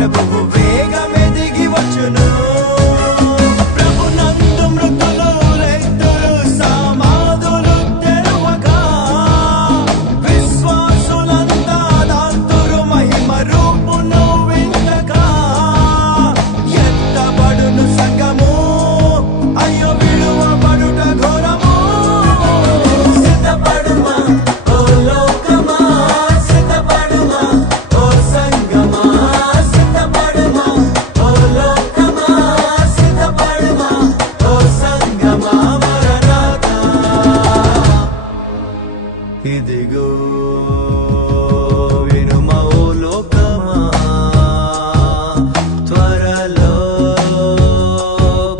ప్రభువు వేగమే దిగి వచ్చును. ప్రభునందు మృతులు లేతురు, సమాధులు తెరవగా, విశ్వాసులంతా దాంతురు మహిమ రూపును విందగా. ఎత్తబడును సంగము, అయ్యో విడువబడుట ఘోరము. సిద్ధపడుమా ఓ లోకమా, సిద్ధపడుమా ఓ సంగమా, సిద్ధపడుమా ఓ లోకమా, సిద్ధపడుమా ఓ సంగమా. మరణాతా ఇదిగో వినుమా ఓ లోకమా, త్వరలో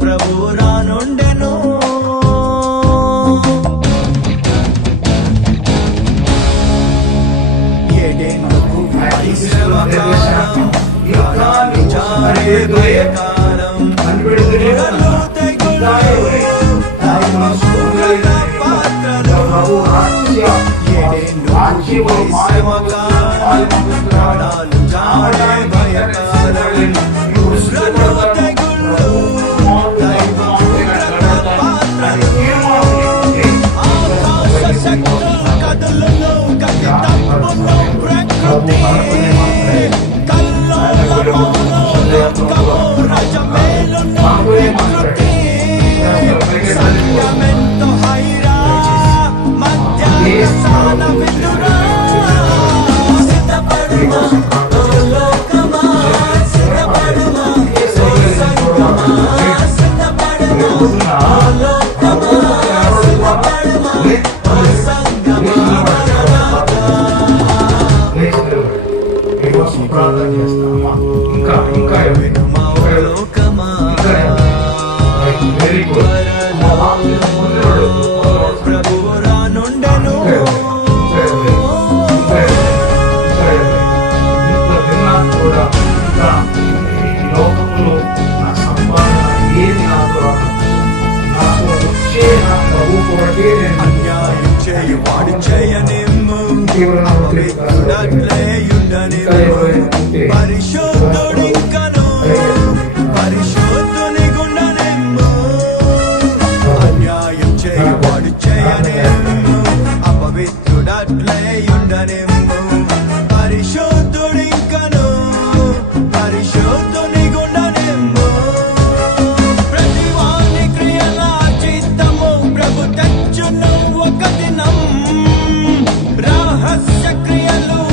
ప్రభువు రానుండెను. ఏడేందుకు పరిశ్రమ కాలం, కాలాలు జారే భయకాలం, గురుగలు తెగులు, దైవశూరుల పాత్రలు. ఏడేందుకు పరిశ్రమ కాలం, కాలాలు జారే భయకాలం, గురుగలు తెగులు, దైవశూరుల పాత్రలు. ఆకాశ శక్తులు కదులును, గతి తప్పును ప్రకృతి. కల్లోలమౌను లోకము, రజమేలును వికృతి. సంగమెంతో హైరా, మధ్యాహ్న విదురా. సిద్ధపడుమా ఓ లోకమా, సిద్ధపడుమా ఓ సంగమా, సిద్ధపడుమా ఓ లోకమా, సిద్ధపడుమా ఓ సంగమా. మరణాతా ప్రార్థన చేస్తామా? ఇంకా ఇంకా వినుమా ఓ లోకమా, వెరీ గుడ్. ప్రభువు రానుండెను. కూడా ఇంకా ఈ లోకంలో నా సంపాదన ఏది నాకు రాదు, నాకు వచ్చే నా ప్రభు కొరకే నేను అన్యాయం చేయువాడు చేయనిమ్ము, అపవిత్రుడట్లేయుండనిమ్ము. పరిశుద్ధుడింకను పరిశుద్ధుని గుండనిమ్ము. అన్యాయం చేయువాడు చేయనిమ్ము, అపవిత్రుడట్లేయుండనిమ్ము.